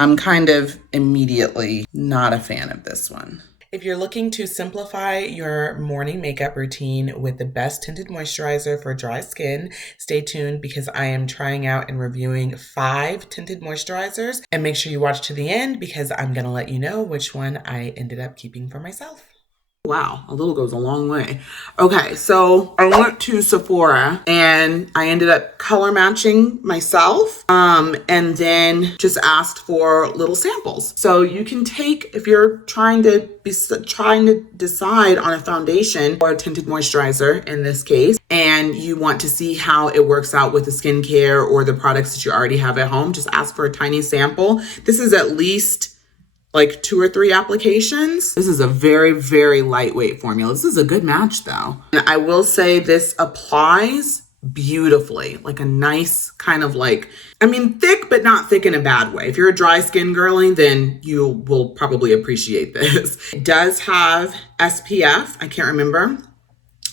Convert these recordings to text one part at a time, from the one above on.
I'm kind of immediately not a fan of this one. If you're looking to simplify your morning makeup routine with the best tinted moisturizer for dry skin, stay tuned because I am trying out and reviewing 5 tinted moisturizers. And make sure you watch to the end because I'm going to let you know which one I ended up keeping for myself. Wow, a little goes a long way. Okay, so I went to Sephora and I ended up color matching myself and then just asked for little samples. So you can take, if you're trying to decide on a foundation or a tinted moisturizer in this case, and you want to see how it works out with the skincare or the products that you already have at home, just ask for a tiny sample. This is at least like 2 or 3 applications. This is a very, very lightweight formula. This is a good match though. And I will say this applies beautifully, like a nice kind of like, I mean, thick, but not thick in a bad way. If you're a dry skin girly, then you will probably appreciate this. It does have SPF, I can't remember,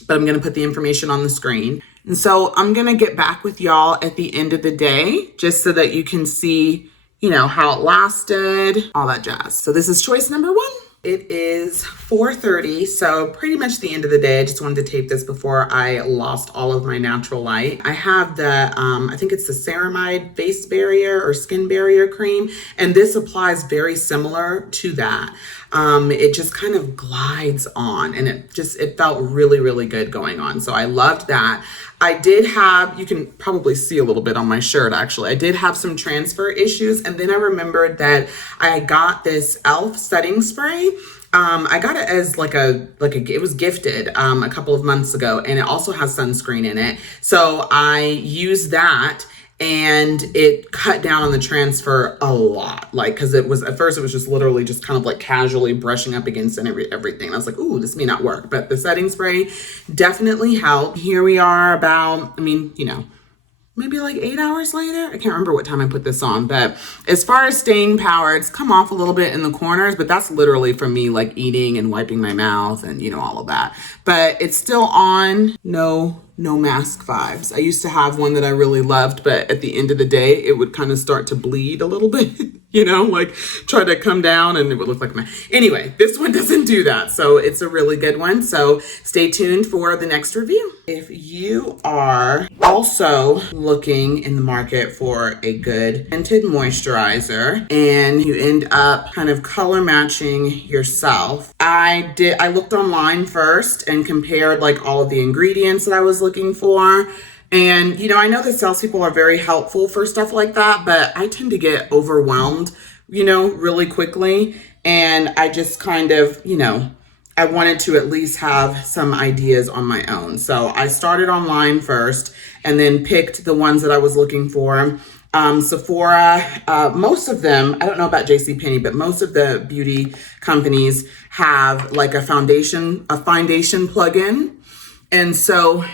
but I'm gonna put the information on the screen. And so I'm gonna get back with y'all at the end of the day, just so that you can see, you know, how it lasted, all that jazz. So this is choice number 1. It is 4:30, so pretty much the end of the day. I just wanted to tape this before I lost all of my natural light. I have the, I think it's the ceramide face barrier or skin barrier cream, and this applies very similar to that. It just kind of glides on, and it felt really, really good going on. So I loved that. I did have, you can probably see a little bit on my shirt actually, I did have some transfer issues, and then I remembered that I got this e.l.f. setting spray. I got it as it was gifted a couple of months ago, and it also has sunscreen in it. So I used that, and it cut down on the transfer a lot. Like, cause at first it was just literally just kind of like casually brushing up against and everything. I was like, ooh, this may not work, but the setting spray definitely helped. Here we are about, I mean, you know, maybe like 8 hours later. I can't remember what time I put this on, but as far as staying power, it's come off a little bit in the corners, but that's literally from me like eating and wiping my mouth and, you know, all of that. But it's still on. No mask vibes. I used to have one that I really loved, but at the end of the day, it would kind of start to bleed a little bit, you know, like try to come down and it would look like anyway, this one doesn't do that. So it's a really good one. So stay tuned for the next review. If you are also looking in the market for a good tinted moisturizer and you end up kind of color matching yourself, I looked online first and compared like all of the ingredients that I was looking for. And, you know, I know that salespeople are very helpful for stuff like that, but I tend to get overwhelmed, you know, really quickly. And I just kind of, you know, I wanted to at least have some ideas on my own. So I started online first and then picked the ones that I was looking for. Sephora, most of them, I don't know about JCPenney, but most of the beauty companies have like a foundation plugin. And so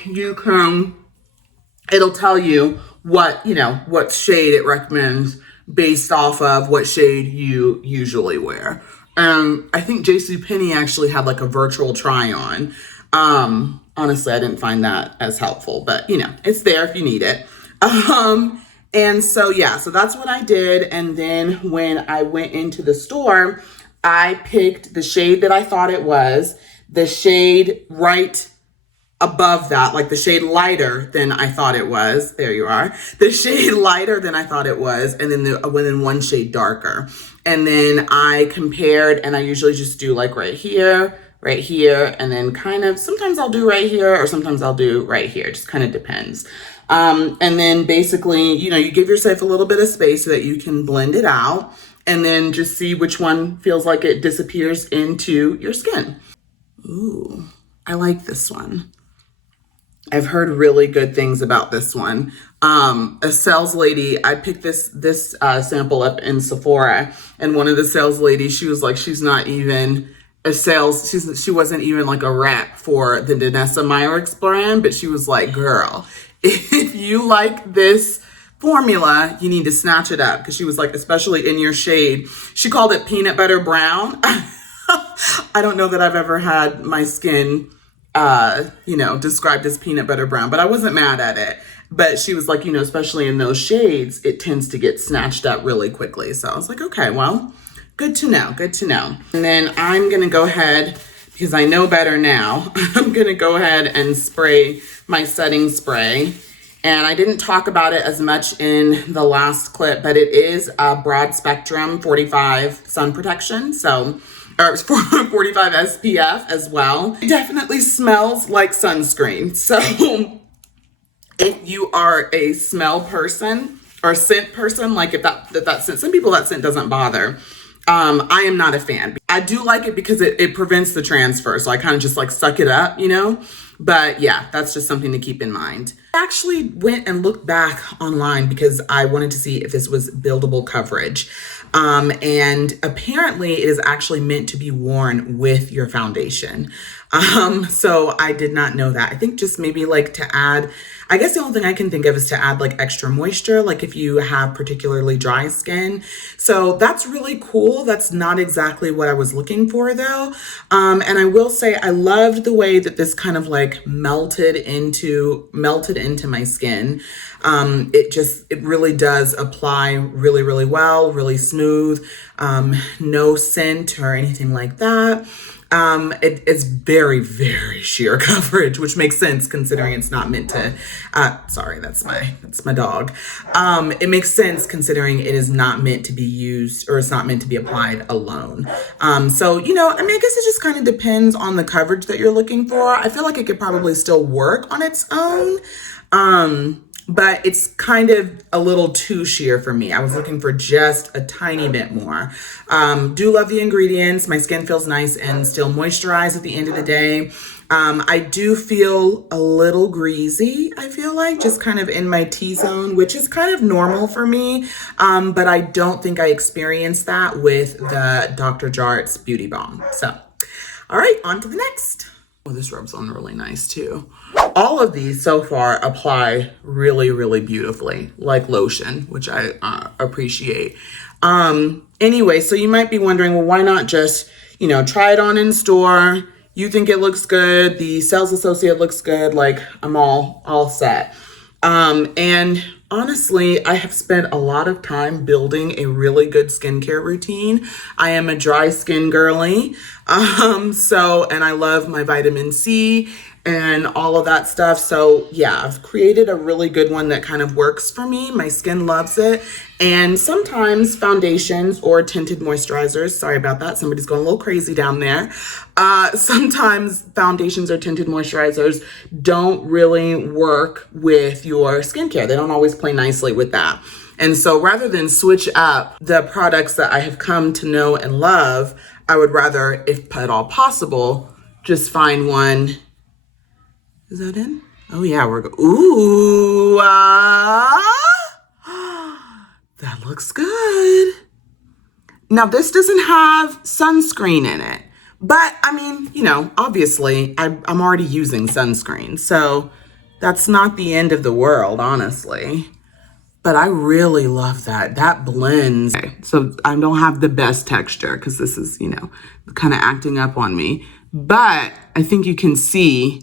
it'll tell you what shade it recommends based off of what shade you usually wear. I think JCPenney actually had like a virtual try on. Honestly, I didn't find that as helpful, but you know, it's there if you need it. And so, yeah, so that's what I did. And then when I went into the store, I picked the shade that I thought it was, the shade right above that, like the shade lighter than I thought it was. There you are. The shade lighter than I thought it was. And then one shade darker. And then I compared, and I usually just do like right here, and then kind of, sometimes I'll do right here or sometimes I'll do right here. It just kind of depends. And then basically, you know, you give yourself a little bit of space so that you can blend it out and then just see which one feels like it disappears into your skin. Ooh, I like this one. I've heard really good things about this one. A sales lady, I picked this sample up in Sephora, and one of the sales ladies, she was like, she's not even she wasn't even like a rep for the Danessa Myricks brand, but she was like, girl, if you like this formula, you need to snatch it up. Because she was like, especially in your shade, she called it peanut butter brown. I don't know that I've ever had my skin, described as peanut butter brown, but I wasn't mad at it. But she was like, you know, especially in those shades, it tends to get snatched up really quickly. So I was like, okay, well, good to know, good to know. And then I'm gonna go ahead, because I know better now, I'm gonna go ahead and spray my setting spray. And I didn't talk about it as much in the last clip, but it is a broad spectrum 45 sun protection. So, or 45 SPF as well. It definitely smells like sunscreen. So if you are a smell person or scent person, like if that scent, some people that scent doesn't bother. I am not a fan. I do like it because it prevents the transfer. So I kind of just like suck it up, you know? But yeah, that's just something to keep in mind. I actually went and looked back online because I wanted to see if this was buildable coverage. And apparently it is actually meant to be worn with your foundation. So I did not know that. I think just maybe like to add, I guess the only thing I can think of is to add like extra moisture, like if you have particularly dry skin. So that's really cool. That's not exactly what I was looking for though. And I will say I loved the way that this kind of like melted into my skin. It really does apply really, really well, really smooth, no scent or anything like that. It's very, very sheer coverage, which makes sense considering it's not meant to, sorry, that's my dog. It makes sense considering it is not meant to be used, or it's not meant to be applied alone. So, you know, I mean, I guess it just kind of depends on the coverage that you're looking for. I feel like it could probably still work on its own. But it's kind of a little too sheer for me. I was looking for just a tiny bit more. Do love the ingredients. My skin feels nice and still moisturized at the end of the day. I do feel a little greasy, I feel like, just kind of in my T-zone, which is kind of normal for me. But I don't think I experienced that with the Dr. Jart's Beauty Balm. So, all right, on to the next. Well, this rubs on really nice too. All of these so far apply really, really beautifully, like lotion, which I appreciate. Anyway, so you might be wondering, well, why not just, you know, try it on in store? You think it looks good. The sales associate looks good. Like I'm all set. And honestly, I have spent a lot of time building a really good skincare routine. I am a dry skin girly. And I love my vitamin C and all of that stuff. So yeah, I've created a really good one that kind of works for me. My skin loves it. And sometimes foundations or tinted moisturizers, sorry about that, somebody's going a little crazy down there. Sometimes foundations or tinted moisturizers don't really work with your skincare. They don't always play nicely with that. And so rather than switch up the products that I have come to know and love, I would rather, if at all possible, just find one. Is that in? Oh yeah, ooh, that looks good. Now this doesn't have sunscreen in it, but I mean, you know, obviously I'm already using sunscreen, so that's not the end of the world, honestly. But I really love that. That blends. Okay, so I don't have the best texture because this is, you know, kind of acting up on me. But I think you can see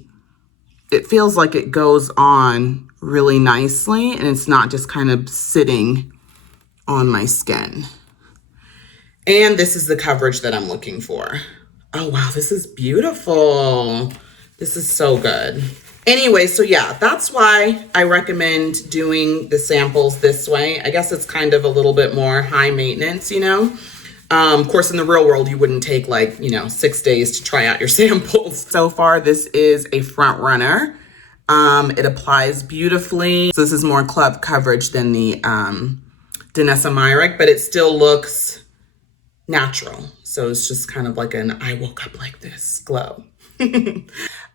it feels like it goes on really nicely and it's not just kind of sitting on my skin. And this is the coverage that I'm looking for. Oh, wow, this is beautiful. This is so good. Anyway, so yeah, that's why I recommend doing the samples this way. I guess it's kind of a little bit more high maintenance, you know? Of course, in the real world, you wouldn't take like, you know, 6 days to try out your samples. So far, this is a front runner. It applies beautifully. So this is more club coverage than the Danessa Myricks, but it still looks natural. So it's just kind of like an I woke up like this glow.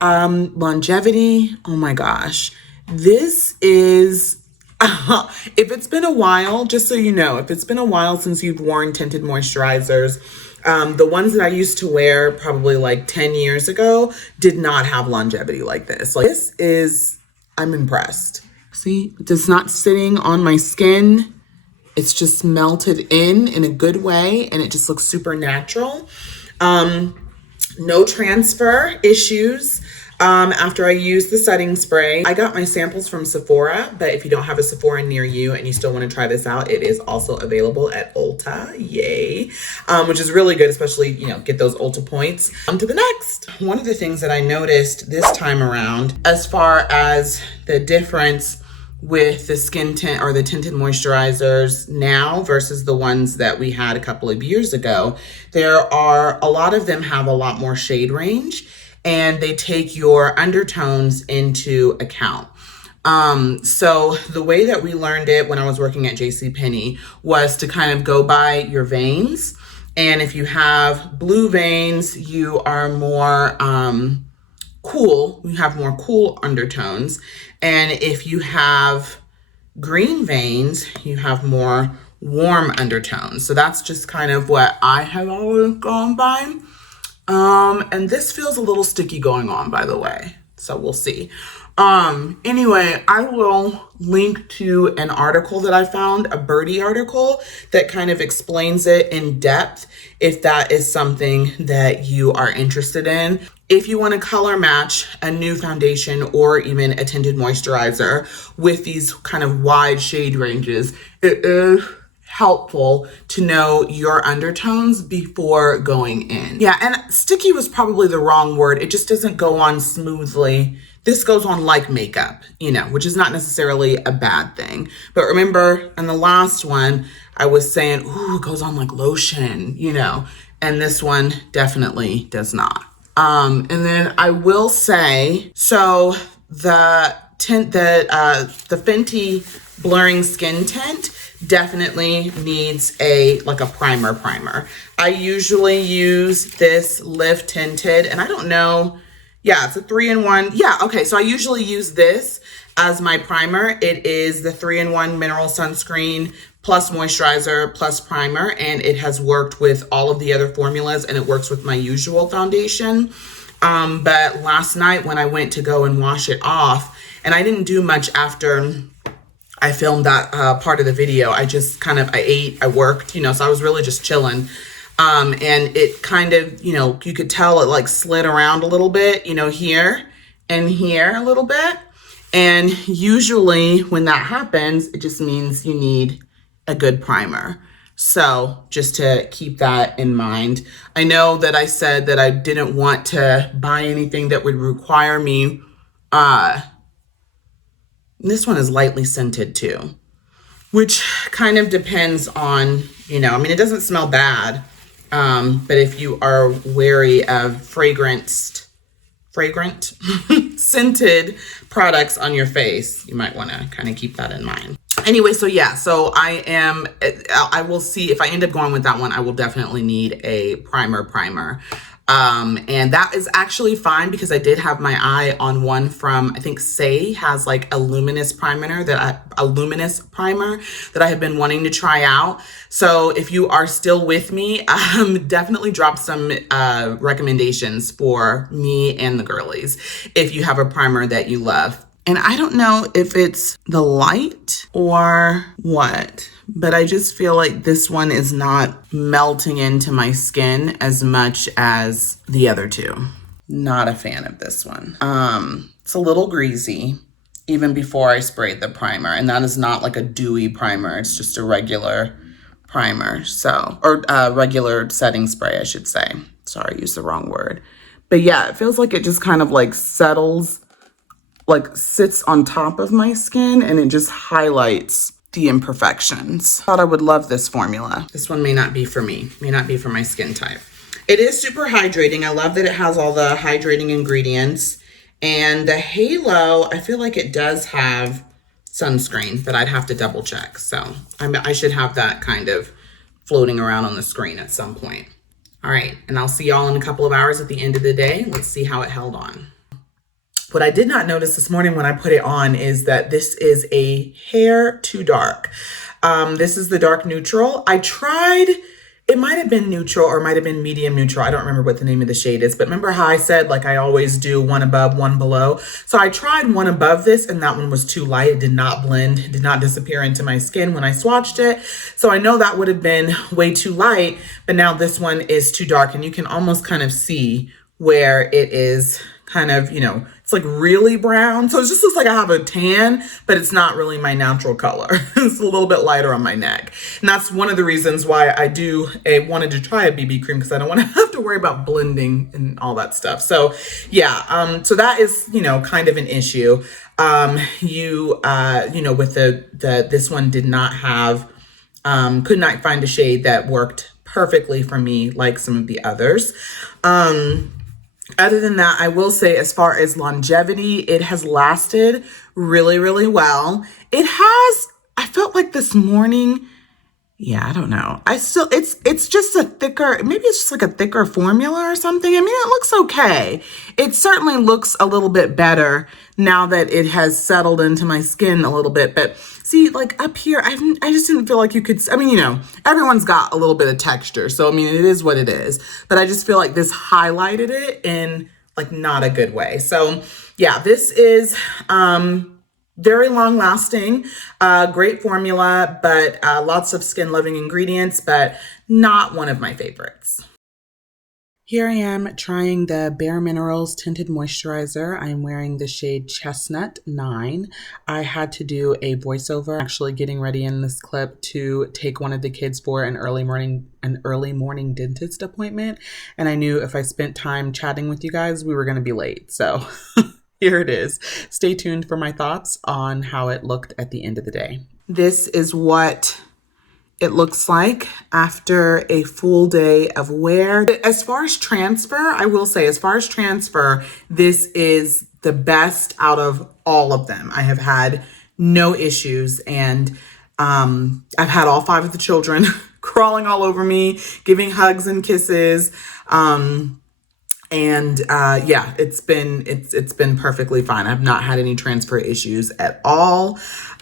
Longevity, oh my gosh. This is, if it's been a while, just so you know, if it's been a while since you've worn tinted moisturizers, the ones that I used to wear probably like 10 years ago did not have longevity like this. Like this is, I'm impressed. See, it's not sitting on my skin. It's just melted in a good way and it just looks super natural. No transfer issues. After I used the setting spray, I got my samples from Sephora, but if you don't have a Sephora near you and you still want to try this out, it is also available at Ulta, yay, which is really good, especially, you know, get those Ulta points. On to the next. One of the things that I noticed this time around, as far as the difference with the skin tint or the tinted moisturizers now versus the ones that we had a couple of years ago, a lot of them have a lot more shade range, and they take your undertones into account. So the way that we learned it when I was working at JCPenney was to kind of go by your veins. And if you have blue veins, you are more cool. You have more cool undertones. And if you have green veins, you have more warm undertones. So that's just kind of what I have always gone by. And this feels a little sticky going on, by the way. So we'll see. Anyway, I will link to an article that I found, a Birdie article that kind of explains it in depth if that is something that you are interested in. If you want to color match a new foundation or even a tinted moisturizer with these kind of wide shade ranges, it is helpful to know your undertones before going in. Yeah, and sticky was probably the wrong word. It just doesn't go on smoothly. This goes on like makeup, you know, which is not necessarily a bad thing. But remember, in the last one, I was saying, ooh, it goes on like lotion, you know, and this one definitely does not. And then I will say, so the tint that the Fenty blurring skin tint definitely needs a primer. I usually use this Lift Tinted, and I don't know, yeah, it's a 3-in-1. Yeah, okay, so I usually use this as my primer. It is the 3-in-1 mineral sunscreen plus moisturizer plus primer, and it has worked with all of the other formulas, and it works with my usual foundation. But last night when I went to go and wash it off, and I didn't do much after I filmed that part of the video. I just I ate, I worked, you know, so I was really just chilling. And it kind of, you know, you could tell it like slid around a little bit, you know, here and here a little bit. And usually when that happens, it just means you need a good primer. So just to keep that in mind. I know that I said that I didn't want to buy anything that would require me, this one is lightly scented too, which kind of depends on, you know, I mean, it doesn't smell bad. But if you are wary of fragrant scented products on your face, you might want to kind of keep that in mind. Anyway, so yeah, so I will see if I end up going with that one, I will definitely need a primer. And that is actually fine because I did have my eye on one from, I think Say has like a luminous primer that I have been wanting to try out. So if you are still with me, definitely drop some recommendations for me and the girlies if you have a primer that you love. And I don't know if it's the light or what, but I just feel like this one is not melting into my skin as much as the other two. Not a fan of this one. It's a little greasy even before I sprayed the primer, and that is not like a dewy primer. It's just a regular primer, regular setting spray, I should say. Sorry, I used the wrong word. But yeah, it feels like it just kind of like settles, like sits on top of my skin, and it just highlights the imperfections. Thought I would love this formula. This one may not be for me, may not be for my skin type. It is super hydrating. I love that it has all the hydrating ingredients. And the halo, I feel like it does have sunscreen, but I'd have to double check. So I should have that kind of floating around on the screen at some point. All right, and I'll see y'all in a couple of hours at the end of the day. Let's see how it held on. What I did not notice this morning when I put it on is that this is a hair too dark. This is the dark neutral. I tried, it might have been neutral or might have been medium neutral. I don't remember what the name of the shade is, but remember how I said, like I always do one above, one below. So I tried one above this and that one was too light. It did not blend, it did not disappear into my skin when I swatched it. So I know that would have been way too light, but now this one is too dark and you can almost kind of see where it is kind of, you know, it's like really brown. So it just looks like I have a tan, but it's not really my natural color. It's a little bit lighter on my neck. And that's one of the reasons why I wanted to try a BB cream, because I don't want to have to worry about blending and all that stuff. So yeah, so that is, you know, kind of an issue. You know, with this one did not have, could not find a shade that worked perfectly for me like some of the others. Other than that, I will say, as far as longevity, it has lasted really, really well. I felt like this morning, yeah, I don't know. It's just a thicker, maybe it's just like a thicker formula or something. I mean, it looks okay. It certainly looks a little bit better now that it has settled into my skin a little bit. But see, like up here, I just didn't feel like you could, I mean, you know, everyone's got a little bit of texture. So, I mean, it is what it is. But I just feel like this highlighted it in like not a good way. So yeah, this is, very long lasting, great formula, but lots of skin loving ingredients, but not one of my favorites. Here I am trying the Bare Minerals Tinted Moisturizer. I'm wearing the shade Chestnut 9. I had to do a voiceover, actually getting ready in this clip to take one of the kids for an early morning dentist appointment. And I knew if I spent time chatting with you guys, we were going to be late. So here it is. Stay tuned for my thoughts on how it looked at the end of the day. This is what it looks like after a full day of wear. As far as transfer, I will say, as far as transfer, this is the best out of all of them. I have had no issues, and I've had all 5 of the children crawling all over me, giving hugs and kisses. Yeah, it's been perfectly fine. I've not had any transfer issues at all.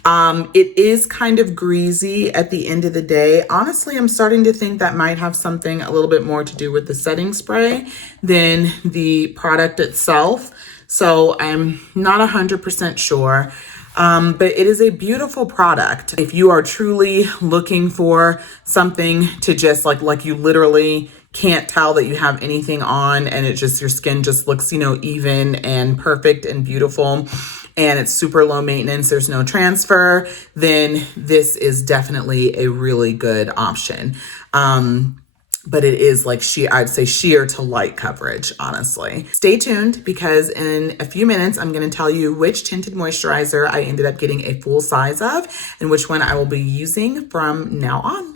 It is kind of greasy at the end of the day. Honestly, I'm starting to think that might have something a little bit more to do with the setting spray than the product itself. So I'm not 100% sure. But it is a beautiful product. If you are truly looking for something to just like you literally can't tell that you have anything on, and it just, your skin just looks, you know, even and perfect and beautiful, and it's super low maintenance, there's no transfer, then this is definitely a really good option. But it is like I'd say sheer to light coverage, honestly. Stay tuned, because in a few minutes, I'm going to tell you which tinted moisturizer I ended up getting a full size of and which one I will be using from now on.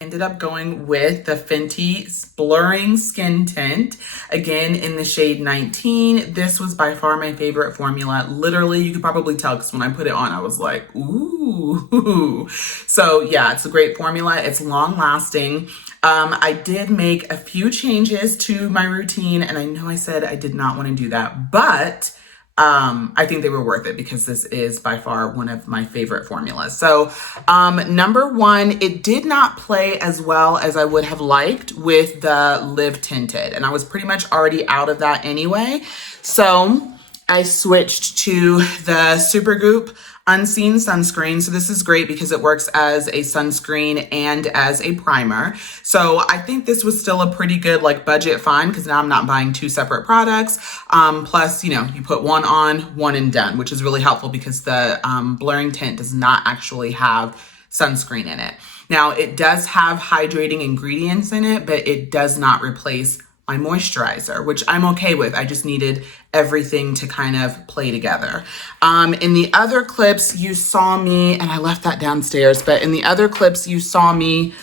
Ended up going with the Fenty Blurring Skin Tint, again in the shade 19. This was by far my favorite formula. Literally, you could probably tell, because when I put it on, I was like, ooh. So yeah, it's a great formula. It's long lasting. I did make a few changes to my routine, and I know I said I did not want to do that, but I think they were worth it, because this is by far one of my favorite formulas. So number 1, it did not play as well as I would have liked with the Live Tinted, and I was pretty much already out of that anyway. So I switched to the Supergoop Unseen Sunscreen. So this is great because it works as a sunscreen and as a primer. So I think this was still a pretty good like budget find, because now I'm not buying 2 separate products. Plus, you know, you put one on, one and done, which is really helpful because the blurring tint does not actually have sunscreen in it. Now it does have hydrating ingredients in it, but it does not replace my moisturizer, which I'm okay with. I just needed everything to kind of play together. In the other clips you saw me, and I left that downstairs, but in the other clips you saw me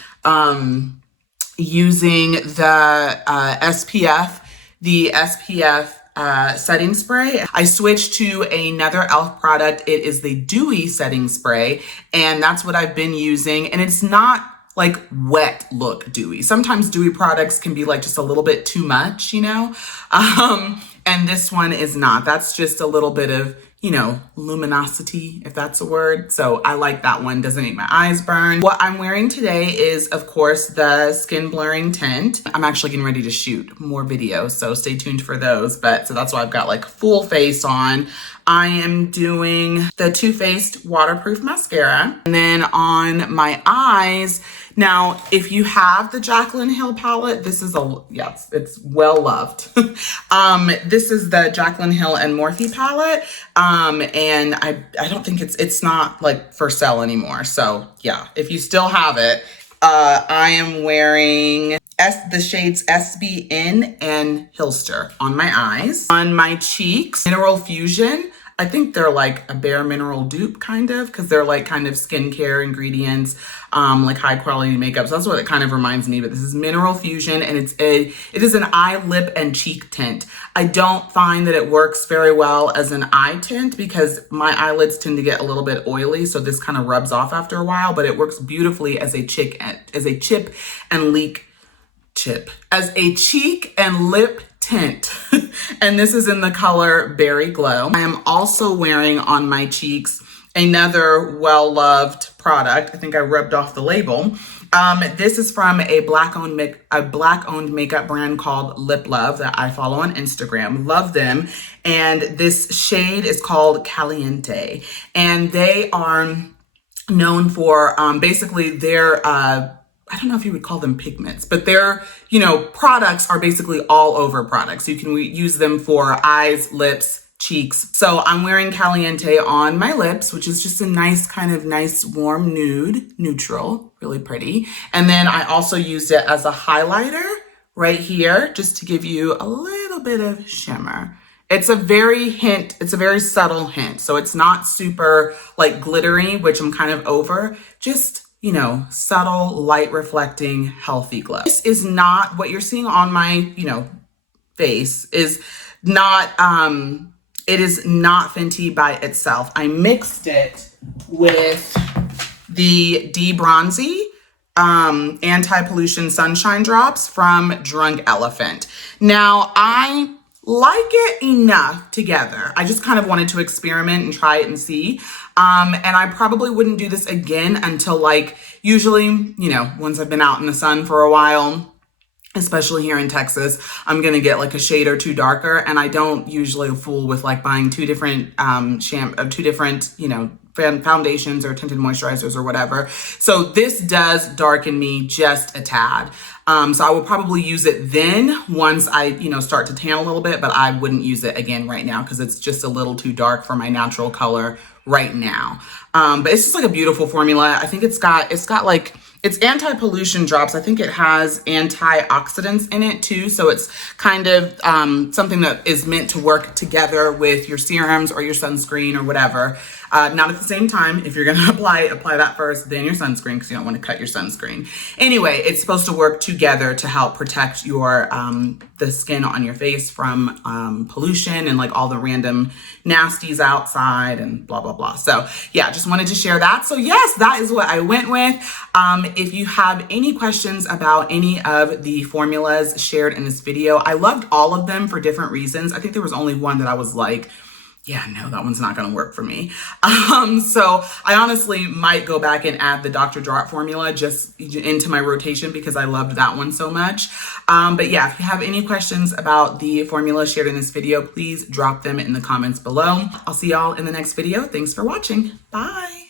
using the SPF setting spray. I switched to another e.l.f. product. It is the Dewy setting spray, and that's what I've been using. And it's not like wet look dewy. Sometimes dewy products can be like just a little bit too much, you know? And this one is not. That's just a little bit of, you know, luminosity, if that's a word. So I like that one. Doesn't make my eyes burn. What I'm wearing today is, of course, the Skin Blurring Tint. I'm actually getting ready to shoot more videos, so stay tuned for those. But so that's why I've got like full face on. I am doing the Too Faced Waterproof Mascara. And then on my eyes, Now, if you have the Jaclyn Hill palette, this is it's well loved. This is the Jaclyn Hill and Morphe palette. And I don't think it's not like for sale anymore. So yeah, if you still have it, I am wearing the shades SBN and Hilster on my eyes. On my cheeks, Mineral Fusion. I think they're like a Bare Mineral dupe kind of, because they're like kind of skincare ingredients, like high quality makeup. So that's what it kind of reminds me. But this is Mineral Fusion, and it is an eye, lip, and cheek tint. I don't find that it works very well as an eye tint because my eyelids tend to get a little bit oily, so this kind of rubs off after a while. But it works beautifully as a cheek and lip tint. And this is in the color Berry Glow. I am also wearing on my cheeks another well-loved product. I think I rubbed off the label. This is from a black-owned makeup brand called Lip Love that I follow on Instagram. Love them. And this shade is called Caliente. And they are known for basically their I don't know if you would call them pigments, but their, products are basically all over products. You can use them for eyes, lips, cheeks. So I'm wearing Caliente on my lips, which is just a nice warm nude, neutral, really pretty. And then I also used it as a highlighter right here, just to give you a little bit of shimmer. It's a very subtle hint. So it's not super like glittery, which I'm kind of over, just subtle, light reflecting, healthy glow. This is not what you're seeing on my, face is not, it is not Fenty by itself. I mixed it with the D-Bronzy Anti-Pollution Sunshine Drops from Drunk Elephant. Now, I like it enough together. I just kind of wanted to experiment and try it and see. And I probably wouldn't do this again until usually, once I've been out in the sun for a while, especially here in Texas, I'm going to get like a shade or two darker. And I don't usually fool with buying two different, foundations or tinted moisturizers or whatever. So this does darken me just a tad. So I will probably use it then once I, start to tan a little bit, but I wouldn't use it again right now because it's just a little too dark for my natural color right now. But it's just a beautiful formula. I think it's anti-pollution drops. I think it has antioxidants in it too. So it's kind of something that is meant to work together with your serums or your sunscreen or whatever. Not at the same time. If you're going to apply that first, then your sunscreen, because you don't want to cut your sunscreen. Anyway, it's supposed to work together to help protect your the skin on your face from pollution and all the random nasties outside and blah, blah, blah. So yeah, just wanted to share that. So yes, that is what I went with. If you have any questions about any of the formulas shared in this video, I loved all of them for different reasons. I think there was only one that I was yeah, no, that one's not going to work for me. So I honestly might go back and add the Dr. Jart formula just into my rotation because I loved that one so much. But yeah, if you have any questions about the formula shared in this video, please drop them in the comments below. I'll see y'all in the next video. Thanks for watching. Bye.